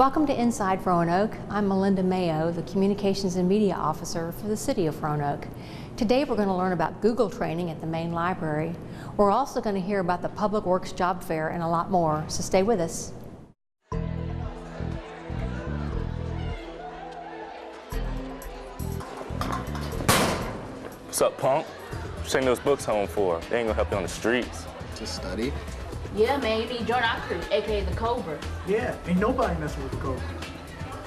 Welcome to Inside Roanoke. I'm Melinda Mayo, the Communications and Media Officer for the City of Roanoke. Today we're going to learn about Google training at the main library. We're also going to hear about the Public Works Job Fair and a lot more, so stay with us. What's up, punk? What you taking those books home for? They ain't gonna help you on the streets. To study? Yeah, man, you need to join our crew, aka the Cobra. Yeah, ain't nobody messing with the Cobra.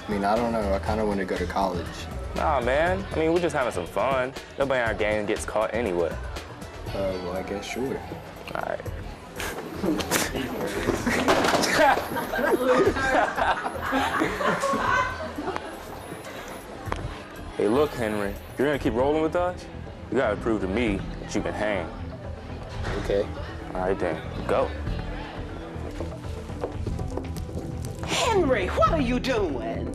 I mean, I don't know. I kind of want to go to college. Nah, man. I mean, we're just having some fun. Nobody in our gang gets caught anyway. Well, I guess sure. All right. Hey, look, Henry. If you're gonna keep rolling with us, you gotta prove to me that you can hang. Okay. All right, then. Go. Henry, what are you doing?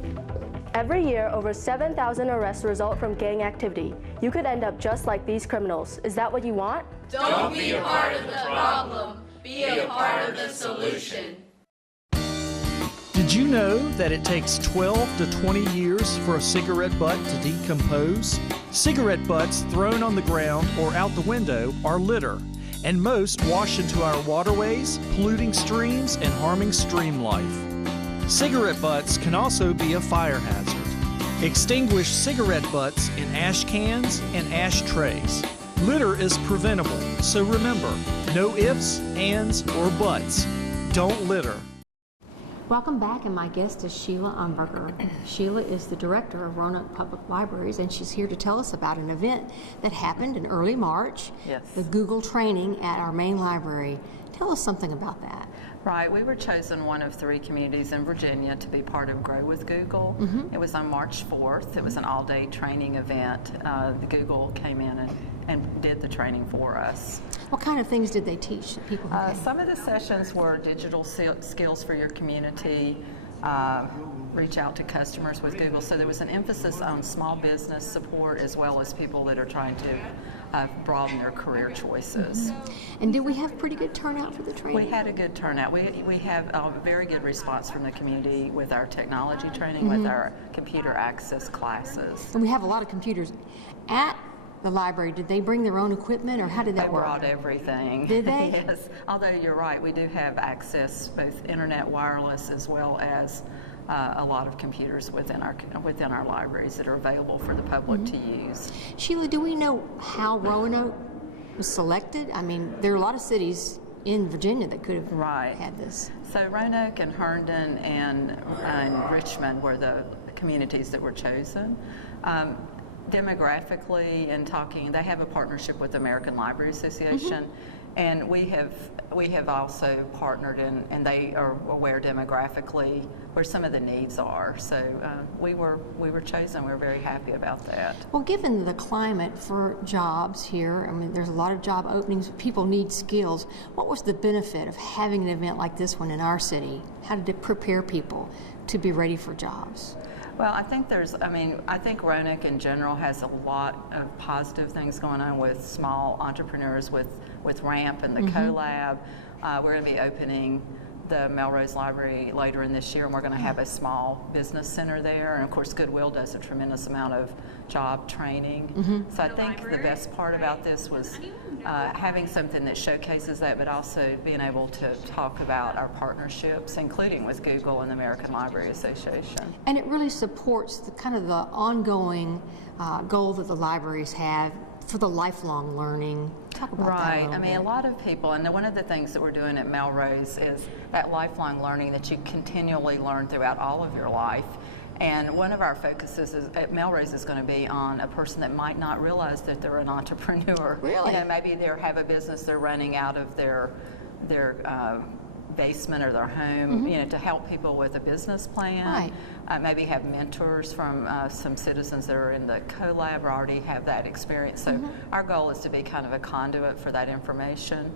Every year, over 7,000 arrests result from gang activity. You could end up just like these criminals. Is that what you want? Don't be a part of the problem. Be a part of the solution. Did you know that it takes 12 to 20 years for a cigarette butt to decompose? Cigarette butts thrown on the ground or out the window are litter, and most wash into our waterways, polluting streams and harming stream life. Cigarette butts can also be a fire hazard. Extinguish cigarette butts in ash cans and ashtrays. Litter is preventable, so remember, no ifs, ands, or buts. Don't litter. Welcome back, and my guest is Sheila Umberger. Sheila is the director of Roanoke Public Libraries, and she's here to tell us about an event that happened in early March. Yes. The Google training at our main library. Tell us something about that. Right, we were chosen one of 3 communities in Virginia to be part of Grow with Google. It was on March 4th. It was an all-day training event. The Google came in and did the training for us. What kind of things did they teach the people who came? Some of the sessions were digital skills for your community, reach out to customers with Google. So there was an emphasis on small business support as well as people that are trying to broaden their career choices. And did we have pretty good turnout for the training? We had a good turnout. We have a very good response from the community with our technology training, with our computer access classes. And we have a lot of computers at the library. Did they bring their own equipment, or how did that work? They brought everything. Did they? Yes. Although you're right, we do have access, both internet, wireless, as well as a lot of computers within our libraries that are available for the public to use. Sheila, do we know how Roanoke was selected? I mean, there are a lot of cities in Virginia that could have had this. So Roanoke and Herndon and Richmond were the communities that were chosen. Demographically and talking, they have a partnership with the American Library Association, and we have also partnered and they are aware demographically where some of the needs are. So we were chosen. We were very happy about that. Well, given the climate for jobs here, I mean, there's a lot of job openings. People need skills. What was the benefit of having an event like this one in our city? How did it prepare people to be ready for jobs? Well, I think I think Roanoke in general has a lot of positive things going on with small entrepreneurs, with RAMP and the CoLab. We're going to be opening the Melrose Library later in this year, and we're going to have a small business center there. And of course, Goodwill does a tremendous amount of job training. So I think the best part about this was having something that showcases that, but also being able to talk about our partnerships, including with Google and the American Library Association. And it really supports the kind of the ongoing goal that the libraries have for the lifelong learning. Talk about that a little bit. I mean, a lot of people, and one of the things that we're doing at Melrose is that lifelong learning that you continually learn throughout all of your life. And one of our focuses at Melrose is going to be on a person that might not realize that they're an entrepreneur. Really? You know, maybe they have a business they're running out of their basement or their home, you know, to help people with a business plan. Right. Maybe have mentors from some citizens that are in the CoLab or already have that experience. So our goal is to be kind of a conduit for that information.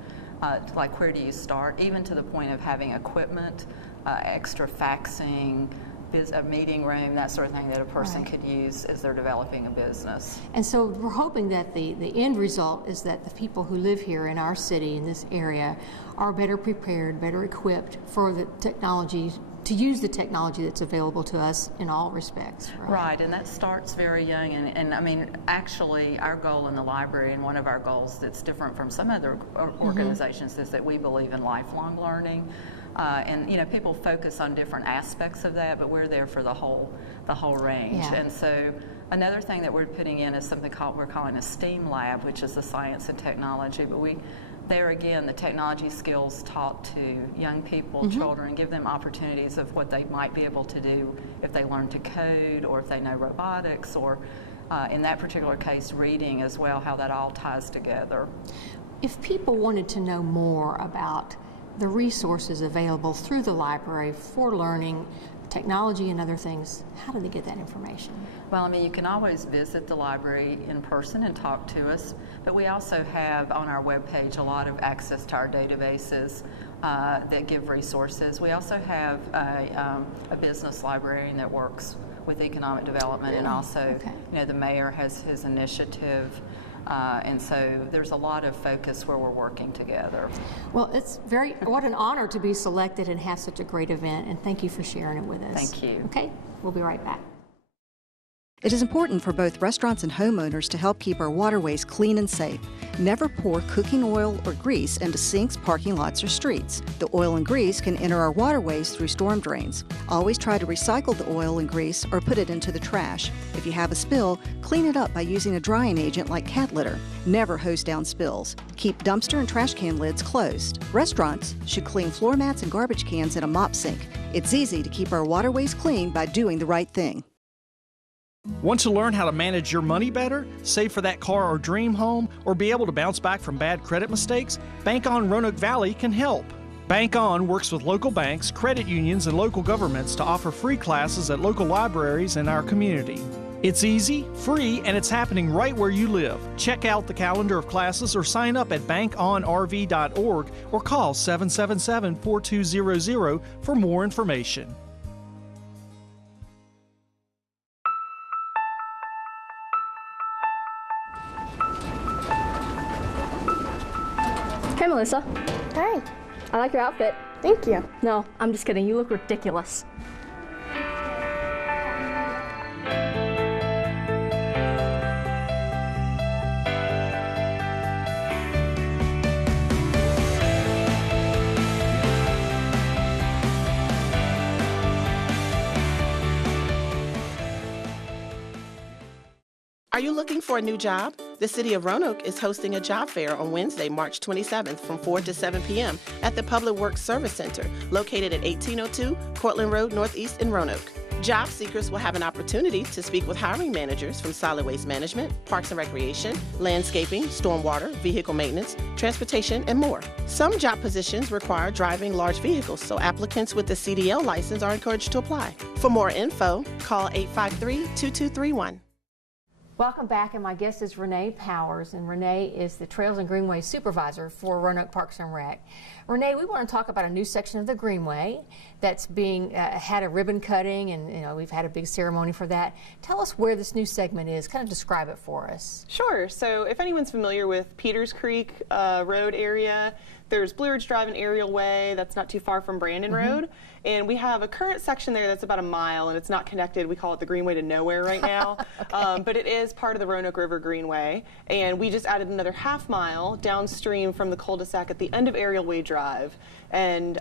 Like, where do you start? Even to the point of having equipment, extra faxing, a meeting room, that sort of thing that a person could use as they're developing a business. And so we're hoping that the end result is that the people who live here in our city, in this area, are better prepared, better equipped for the technology, to use the technology that's available to us in all respects. Right, and that starts very young. And I mean, actually, our goal in the library, and one of our goals that's different from some other organizations, is that we believe in lifelong learning. And you know, people focus on different aspects of that, but we're there for the whole range. Yeah. And so another thing that we're putting in is something we're calling a STEAM lab, which is the science and technology. But there again, the technology skills taught to young people, children, give them opportunities of what they might be able to do if they learn to code, or if they know robotics, or in that particular case, reading as well, how that all ties together. If people wanted to know more about the resources available through the library for learning technology and other things, how do they get that information? Well, I mean, you can always visit the library in person and talk to us, but we also have on our webpage a lot of access to our databases that give resources. We also have a business librarian that works with economic development, and also, you know, the mayor has his initiative. And so there's a lot of focus where we're working together. Well, it's what an honor to be selected and have such a great event, and thank you for sharing it with us. Thank you. Okay, we'll be right back. It is important for both restaurants and homeowners to help keep our waterways clean and safe. Never pour cooking oil or grease into sinks, parking lots, or streets. The oil and grease can enter our waterways through storm drains. Always try to recycle the oil and grease or put it into the trash. If you have a spill, clean it up by using a drying agent like cat litter. Never hose down spills. Keep dumpster and trash can lids closed. Restaurants should clean floor mats and garbage cans in a mop sink. It's easy to keep our waterways clean by doing the right thing. Want to learn how to manage your money better, save for that car or dream home, or be able to bounce back from bad credit mistakes? Bank On Roanoke Valley can help. Bank On works with local banks, credit unions, and local governments to offer free classes at local libraries in our community. It's easy, free, and it's happening right where you live. Check out the calendar of classes or sign up at bankonrv.org or call 777-4200 for more information. Hey, Melissa. Hey. I like your outfit. Thank you. No, I'm just kidding. You look ridiculous. Are you looking for a new job? The City of Roanoke is hosting a job fair on Wednesday, March 27th from 4 to 7 p.m. at the Public Works Service Center, located at 1802 Cortland Road Northeast in Roanoke. Job seekers will have an opportunity to speak with hiring managers from solid waste management, parks and recreation, landscaping, stormwater, vehicle maintenance, transportation, and more. Some job positions require driving large vehicles, so applicants with a CDL license are encouraged to apply. For more info, call 853-2231. Welcome back, and my guest is Renee Powers, and Renee is the Trails and Greenway Supervisor for Roanoke Parks and Rec. Renee, we want to talk about a new section of the Greenway that's being had a ribbon cutting, and we've had a big ceremony for that. Tell us where this new segment is. Kind of describe it for us. Sure. So if anyone's familiar with Peters Creek Road area, there's Blue Ridge Drive and Aerial Way. That's not too far from Brandon Road. And we have a current section there that's about a mile, and it's not connected. We call it the Greenway to Nowhere right now. But it is part of the Roanoke River Greenway. And we just added another half mile downstream from the cul-de-sac at the end of Aerial Way Drive. And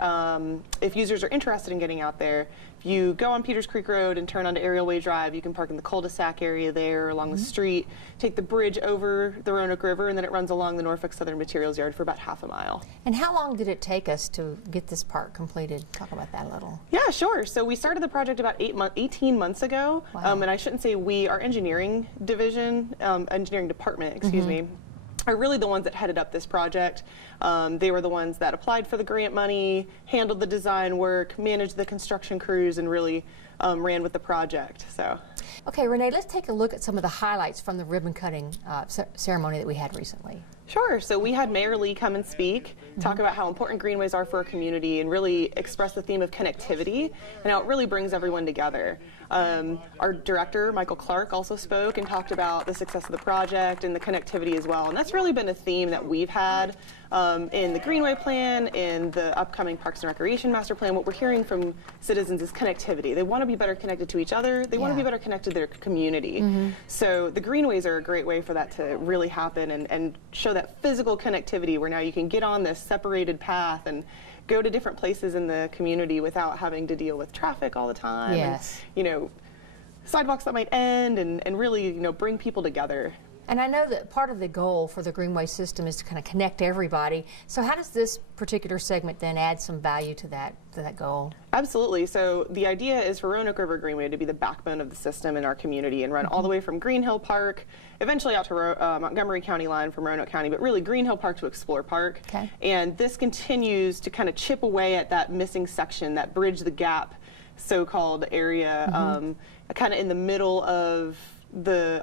if users are interested in getting out there, if you go on Peters Creek Road and turn onto Aerial Way Drive, you can park in the cul-de-sac area there along the street, take the bridge over the Roanoke River, and then it runs along the Norfolk Southern Materials Yard for about half a mile. And how long did it take us to get this part completed? Talk about that a little. Yeah, sure. So we started the project about 18 months ago, and I shouldn't say we, our engineering division, engineering department, excuse me, are really the ones that headed up this project. They were the ones that applied for the grant money, handled the design work, managed the construction crews, and really ran with the project. So. Okay, Renee, let's take a look at some of the highlights from the ribbon cutting ceremony that we had recently. Sure. So we had Mayor Lee come and speak, talk about how important greenways are for our community, and really express the theme of connectivity and how it really brings everyone together. Our director, Michael Clark, also spoke and talked about the success of the project and the connectivity as well. And that's really been a theme that we've had in the Greenway Plan, in the upcoming Parks and Recreation Master Plan. What we're hearing from citizens is connectivity. They want to be better connected to each other. They want to be better connected to their community. So the greenways are a great way for that to really happen and show that physical connectivity where now you can get on this separated path and go to different places in the community without having to deal with traffic all the time. Yes. And, you know, sidewalks that might end and really, you know, bring people together. And I know that part of the goal for the Greenway system is to kind of connect everybody. So how does this particular segment then add some value to that goal? Absolutely. So the idea is for Roanoke River Greenway to be the backbone of the system in our community and run all the way from Green Hill Park, eventually out to Montgomery County line from Roanoke County, but really Green Hill Park to Explore Park. Okay. And this continues to kind of chip away at that missing section, that bridge the gap so-called area, kind of in the middle of the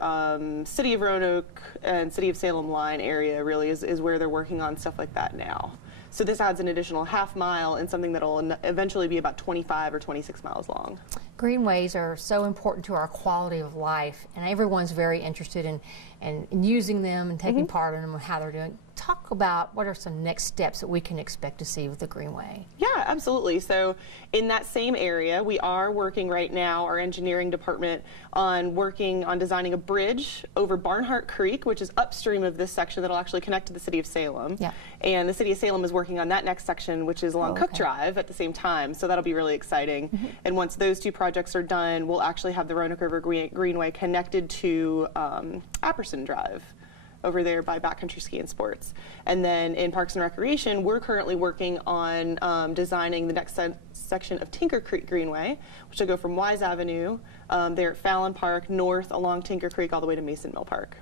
city of Roanoke and city of Salem line area really is where they're working on stuff like that now. So this adds an additional half mile and something that'll eventually be about 25 or 26 miles long. Greenways are so important to our quality of life, and everyone's very interested in using them and taking part in them and how they're doing. Talk about what are some next steps that we can expect to see with the Greenway. Yeah, absolutely. So in that same area, we are working right now, our engineering department, on working on designing a bridge over Barnhart Creek, which is upstream of this section that'll actually connect to the city of Salem. Yeah. And the city of Salem is working on that next section, which is along Cook Drive at the same time. So that'll be really exciting. And once those two projects are done, we'll actually have the Roanoke River Greenway connected to Apperson Drive over there by Backcountry Ski and Sports. And then in Parks and Recreation, we're currently working on designing the next section of Tinker Creek Greenway, which will go from Wise Avenue there at Fallon Park north along Tinker Creek all the way to Mason Mill Park.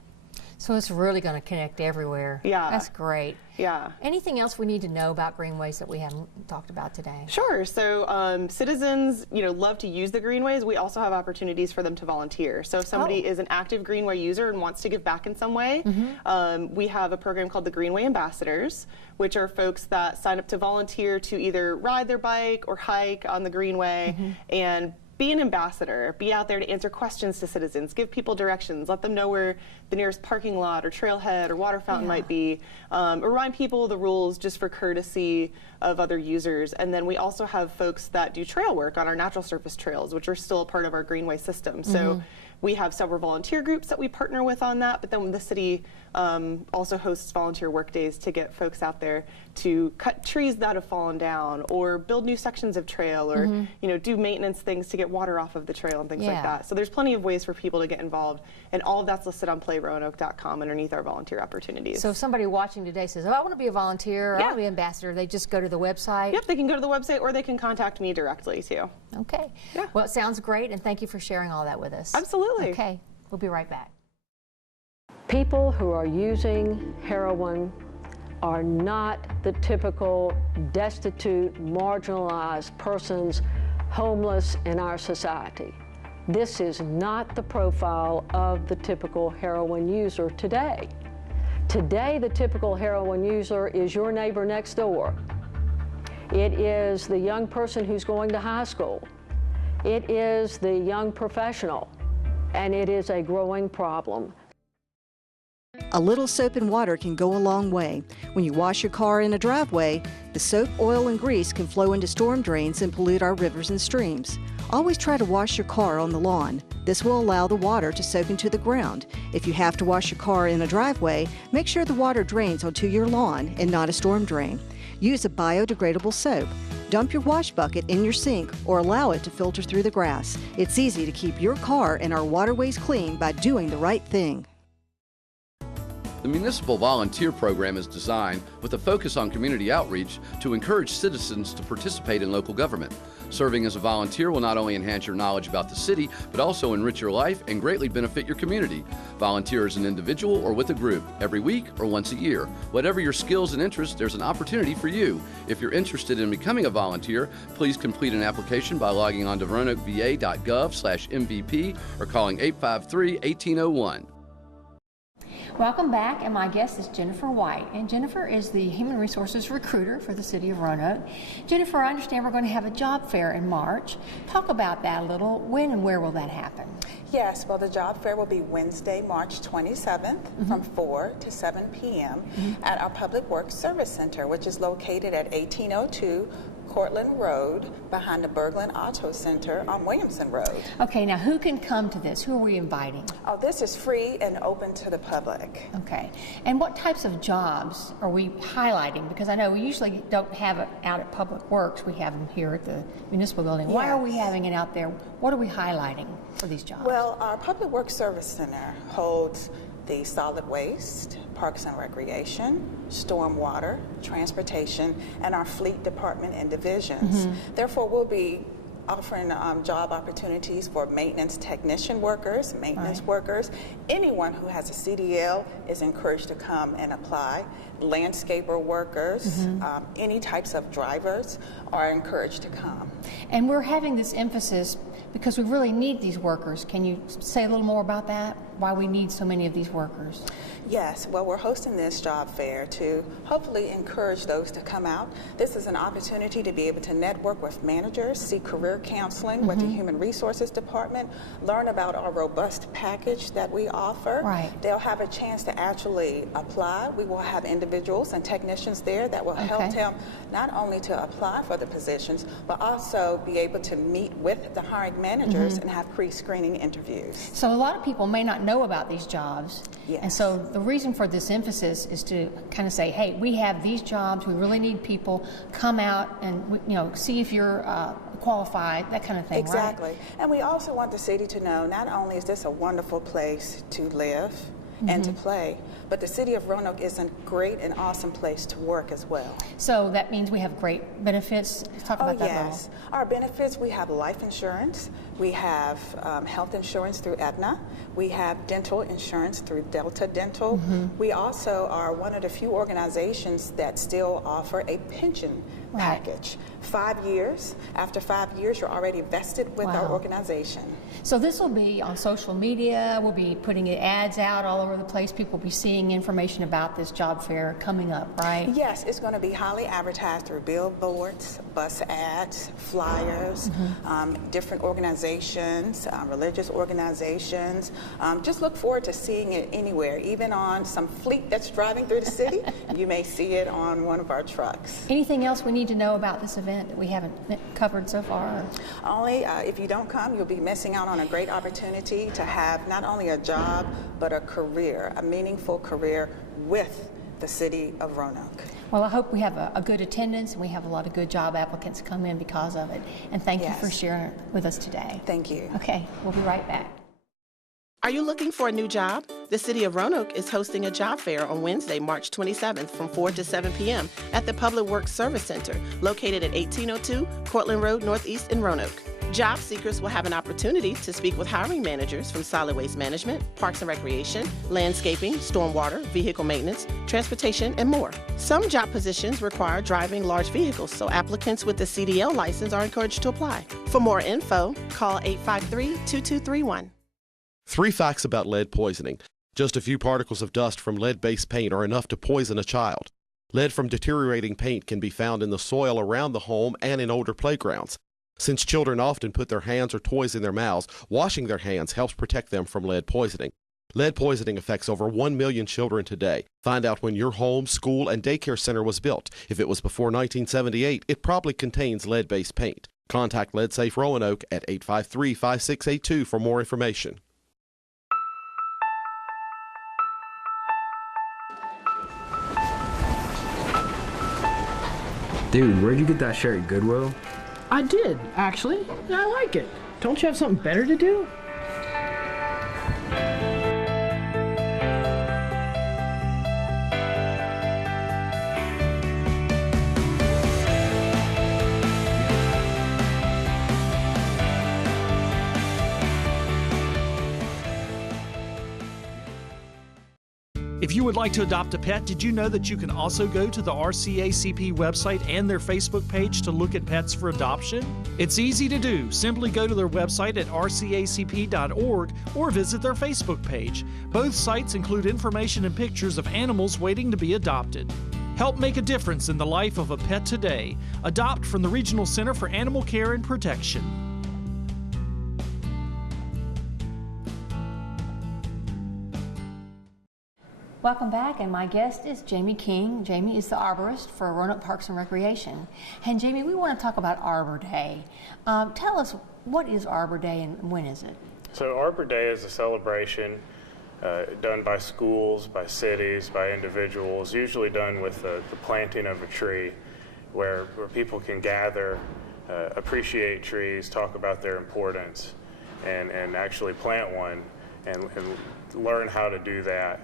So it's really going to connect everywhere. Yeah. That's great. Yeah. Anything else we need to know about greenways that we haven't talked about today? Sure. So citizens, love to use the greenways. We also have opportunities for them to volunteer. So if somebody is an active greenway user and wants to give back in some way, we have a program called the Greenway Ambassadors, which are folks that sign up to volunteer to either ride their bike or hike on the greenway and be an ambassador, be out there to answer questions to citizens, give people directions, let them know where the nearest parking lot or trailhead or water fountain might be, remind people of the rules just for courtesy of other users. And then we also have folks that do trail work on our natural surface trails, which are still a part of our greenway system. So we have several volunteer groups that we partner with on that, but then the city also hosts volunteer work days to get folks out there to cut trees that have fallen down or build new sections of trail or do maintenance things to get water off of the trail and things like that. So there's plenty of ways for people to get involved, and all of that's listed on playroanoke.com underneath our volunteer opportunities. So if somebody watching today says, oh, I want to be a volunteer, or I want to be an ambassador, they just go to the website? Yep, they can go to the website or they can contact me directly too. Okay. Yeah. Well, it sounds great, and thank you for sharing all that with us. Absolutely. Okay, we'll be right back. People who are using heroin are not the typical destitute, marginalized persons, homeless in our society. This is not the profile of the typical heroin user today. Today, the typical heroin user is your neighbor next door. It is the young person who's going to high school. It is the young professional, and it is a growing problem. A little soap and water can go a long way. When you wash your car in a driveway, the soap, oil, and grease can flow into storm drains and pollute our rivers and streams. Always try to wash your car on the lawn. This will allow the water to soak into the ground. If you have to wash your car in a driveway, make sure the water drains onto your lawn and not a storm drain. Use a biodegradable soap. Dump your wash bucket in your sink or allow it to filter through the grass. It's easy to keep your car and our waterways clean by doing the right thing. The Municipal Volunteer Program is designed with a focus on community outreach to encourage citizens to participate in local government. Serving as a volunteer will not only enhance your knowledge about the city, but also enrich your life and greatly benefit your community. Volunteer as an individual or with a group, every week or once a year. Whatever your skills and interests, there's an opportunity for you. If you're interested in becoming a volunteer, please complete an application by logging on to roanokeva.gov/MVP or calling 853-1801. Welcome back, and my guest is Jennifer White, and Jennifer is the Human Resources Recruiter for the City of Roanoke. Jennifer, I understand we're going to have a job fair in March. Talk about that a little. When and where will that happen? Yes, well, the job fair will be Wednesday, March 27th from 4 to 7 p.m. at our Public Works Service Center, which is located at 1802 Cortland Road behind the Berglund Auto Center on Williamson Road. Okay, now who can come to this? Who are we inviting? Oh, this is free and open to the public. Okay, and what types of jobs are we highlighting? Because I know we usually don't have it out at Public Works, we have them here at the municipal building. Why are we having it out there? What are we highlighting for these jobs? Well, our Public Works Service Center holds the solid waste, parks and recreation, stormwater, transportation, and our fleet department and divisions. Therefore, we'll be offering job opportunities for maintenance technician workers, maintenance workers. Anyone who has a CDL is encouraged to come and apply. Landscaper workers, any types of drivers are encouraged to come. And we're having this emphasis because we really need these workers. Can you say a little more about that? Why we need so many of these workers? Yes, well, we're hosting this job fair to hopefully encourage those to come out. This is an opportunity to be able to network with managers, seek career counseling with the Human Resources Department, learn about our robust package that we offer. They'll have a chance to actually apply. We will have individuals and technicians there that will help them not only to apply for the positions, but also be able to meet with the hiring managers and have pre-screening interviews. So a lot of people may not know about these jobs. And so the reason for this emphasis is to kind of say, hey, we have these jobs, we really need people, come out and see if you're qualified, that kind of thing, Exactly. And we also want the city to know not only is this a wonderful place to live and to play, but the city of Roanoke is a great and awesome place to work as well. So that means we have great benefits. Talk about that a little. Yes. Our benefits, we have life insurance, we have health insurance through Aetna, we have dental insurance through Delta Dental. We also are one of the few organizations that still offer a pension package. 5 years. After 5 years, you're already vested with our organization. So this will be on social media. We'll be putting ads out all over the place. People will be seeing information about this job fair coming up, right? Yes, it's going to be highly advertised through billboards, bus ads, flyers, different organizations, religious organizations. Just look forward to seeing it anywhere, even on some fleet that's driving through the city. You may see it on one of our trucks. Anything else we need to know about this event that we haven't covered so far? Only if you don't come, you'll be missing out on a great opportunity to have not only a job, but a career, a meaningful career with the city of Roanoke. Well, I hope we have a good attendance and we have a lot of good job applicants come in because of it. And thank you for sharing it with us today. Thank you. Okay, we'll be right back. Are you looking for a new job? The City of Roanoke is hosting a job fair on Wednesday, March 27th from 4 to 7 p.m. at the Public Works Service Center, located at 1802 Cortland Road Northeast in Roanoke. Job seekers will have an opportunity to speak with hiring managers from solid waste management, parks and recreation, landscaping, stormwater, vehicle maintenance, transportation, and more. Some job positions require driving large vehicles, so applicants with the CDL license are encouraged to apply. For more info, call 853-2231. 3 facts about lead poisoning. Just a few particles of dust from lead-based paint are enough to poison a child. Lead from deteriorating paint can be found in the soil around the home and in older playgrounds. Since children often put their hands or toys in their mouths, washing their hands helps protect them from lead poisoning. Lead poisoning affects over 1 million children today. Find out when your home, school, and daycare center was built. If it was before 1978, it probably contains lead-based paint. Contact Lead Safe Roanoke at 853-5682 for more information. Dude, where'd you get that shirt at Goodwill? I did, actually. I like it. Don't you have something better to do? If you would like to adopt a pet, did you know that you can also go to the RCACP website and their Facebook page to look at pets for adoption? It's easy to do. Simply go to their website at rcacp.org or visit their Facebook page. Both sites include information and pictures of animals waiting to be adopted. Help make a difference in the life of a pet today. Adopt from the Regional Center for Animal Care and Protection. Welcome back, and my guest is Jamie King. Jamie is the arborist for Roanoke Parks and Recreation. And Jamie, we want to talk about Arbor Day. Tell us, what is Arbor Day and when is it? So Arbor Day is a celebration done by schools, by cities, by individuals, usually done with the planting of a tree, where people can gather, appreciate trees, talk about their importance, and actually plant one and learn how to do that.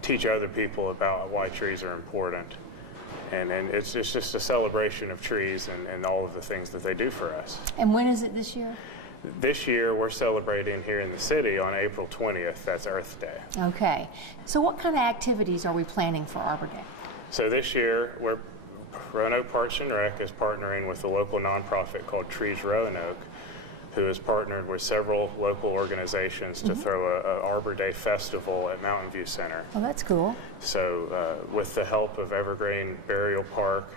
Teach other people about why trees are important. And it's just a celebration of trees and all of the things that they do for us. And when is it this year? This year we're celebrating here in the city on April 20th. That's Earth Day. Okay. So what kind of activities are we planning for Arbor Day? So this year, Roanoke Parks and Rec is partnering with a local nonprofit called Trees Roanoke, who has partnered with several local organizations to throw an Arbor Day festival at Mountain View Center. Well, that's cool. So with the help of Evergreen Burial Park,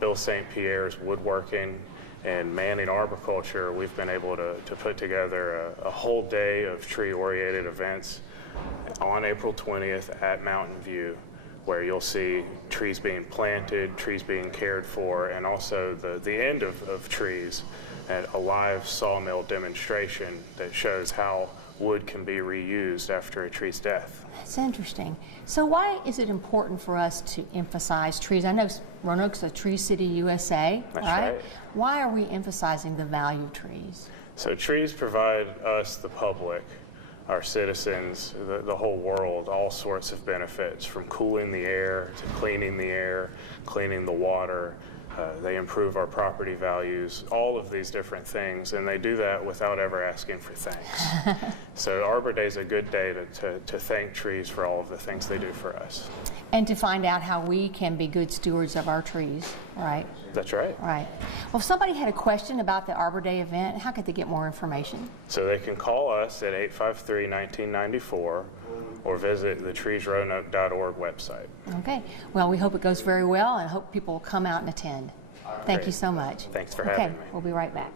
Bill St. Pierre's Woodworking, and Manning Arboriculture, we've been able to put together a whole day of tree-oriented events on April 20th at Mountain View, where you'll see trees being planted, trees being cared for, and also the end of trees at a live sawmill demonstration that shows how wood can be reused after a tree's death. That's interesting. So why is it important for us to emphasize trees? I know Roanoke's a Tree City, USA, That's right? Why are we emphasizing the value of trees? So trees provide us, the public, our citizens, the whole world, all sorts of benefits, from cooling the air to cleaning the air, cleaning the water. They improve our property values, all of these different things, and they do that without ever asking for thanks. So Arbor Day is a good day to thank trees for all of the things they do for us. And to find out how we can be good stewards of our trees, right? That's right. Right. Well, if somebody had a question about the Arbor Day event, how could they get more information? So they can call us at 853-1994 or visit the treesroanoke.org website. Okay. Well, we hope it goes very well and hope people will come out and attend. Thank you so much. Thanks for having me. Okay, we'll be right back.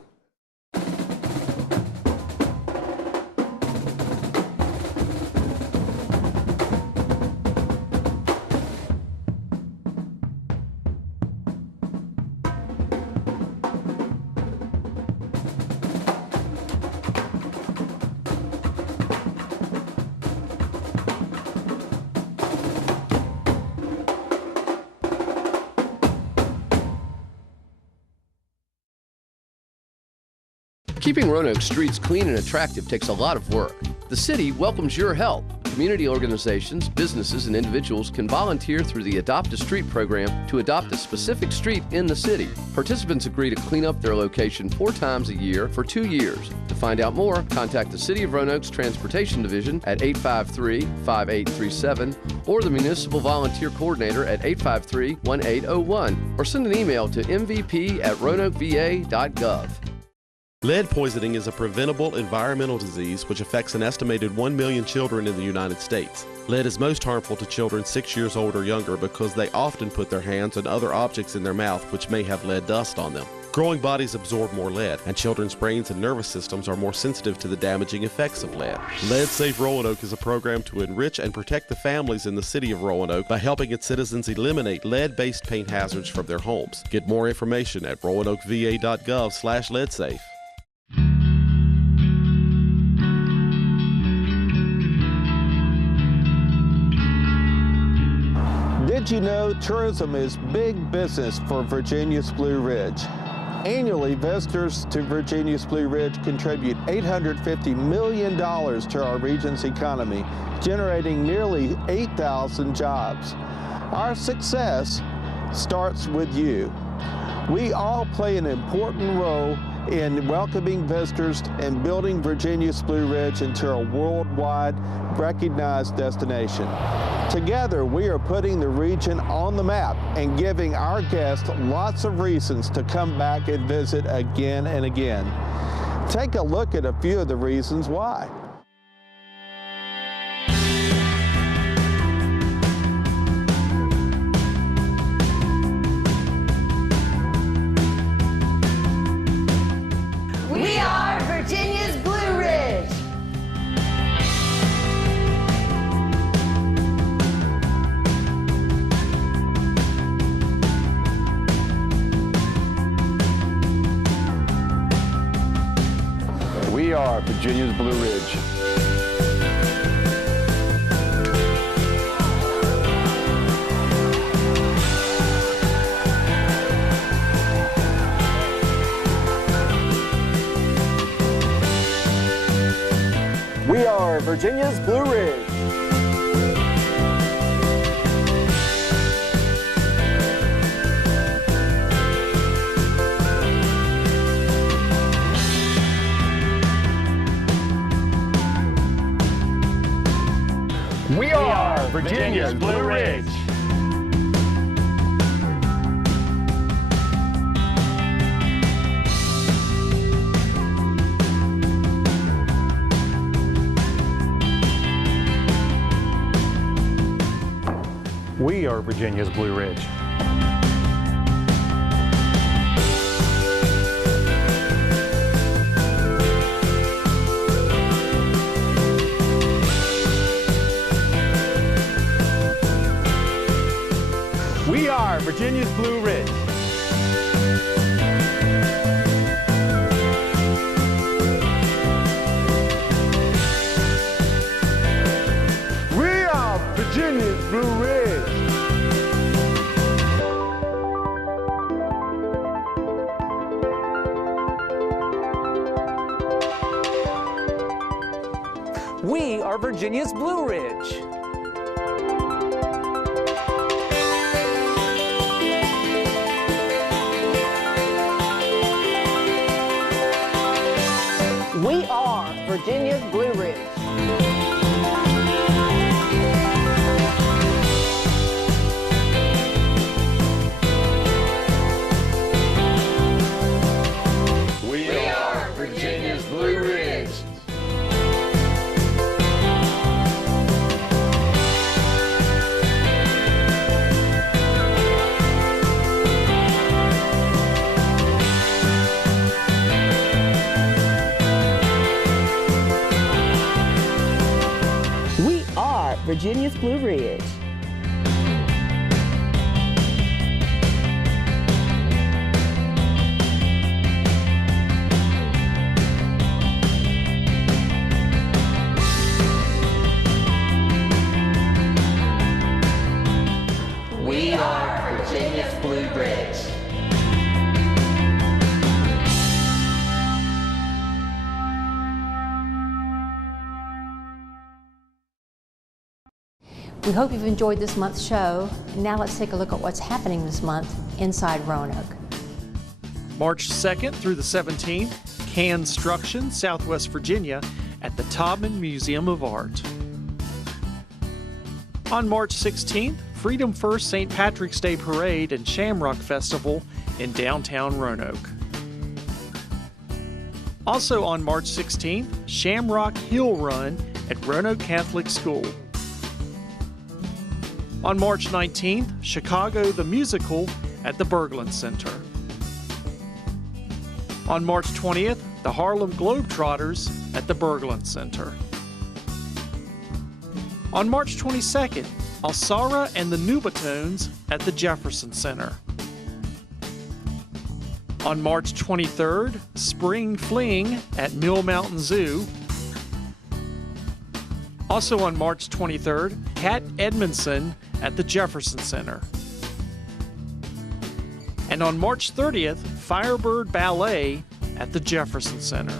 Keeping Roanoke streets clean and attractive takes a lot of work. The city welcomes your help. Community organizations, businesses, and individuals can volunteer through the Adopt a Street program to adopt a specific street in the city. Participants agree to clean up their location 4 times a year for 2 years. To find out more, contact the City of Roanoke's Transportation Division at 853-5837 or the Municipal Volunteer Coordinator at 853-1801 or send an email to mvp@roanokeva.gov. Lead poisoning is a preventable environmental disease which affects an estimated 1 million children in the United States. Lead is most harmful to children 6 years old or younger because they often put their hands and other objects in their mouth which may have lead dust on them. Growing bodies absorb more lead, and children's brains and nervous systems are more sensitive to the damaging effects of lead. Lead Safe Roanoke is a program to enrich and protect the families in the city of Roanoke by helping its citizens eliminate lead-based paint hazards from their homes. Get more information at roanokeva.gov/leadsafe. Did you know tourism is big business for Virginia's Blue Ridge? Annually, visitors to Virginia's Blue Ridge contribute $850 million to our region's economy, generating nearly 8,000 jobs. Our success starts with you. We all play an important role in welcoming visitors and building Virginia's Blue Ridge into a worldwide recognized destination. Together, we are putting the region on the map and giving our guests lots of reasons to come back and visit again and again. Take a look at a few of the reasons why. We are Virginia's Blue Ridge. We are Virginia's Blue Ridge. We are Virginia's Blue Ridge. We are Virginia's Blue Ridge. We are Virginia's Blue Ridge. We are Virginia's Blue Ridge. We are Virginia's Blue Ridge. We are Virginia's Blue Ridge. We are Virginia's Blue Ridge. We are Virginia's Blue Ridge. We are Virginia's Blue Ridge. We are Virginia's Blue Ridge. We hope you've enjoyed this month's show. Now let's take a look at what's happening this month inside Roanoke. March 2nd through the 17th, Construction, Southwest Virginia, at the Taubman Museum of Art. On March 16th, Freedom First St. Patrick's Day Parade and Shamrock Festival in downtown Roanoke. Also on March 16th, Shamrock Hill Run at Roanoke Catholic School. On March 19th, Chicago the Musical at the Berglund Center. On March 20th, the Harlem Globetrotters at the Berglund Center. On March 22nd, Alsara and the Nubatones at the Jefferson Center. On March 23rd, Spring Fling at Mill Mountain Zoo. Also on March 23rd, Cat Edmondson at the Jefferson Center. And on March 30th, Firebird Ballet at the Jefferson Center.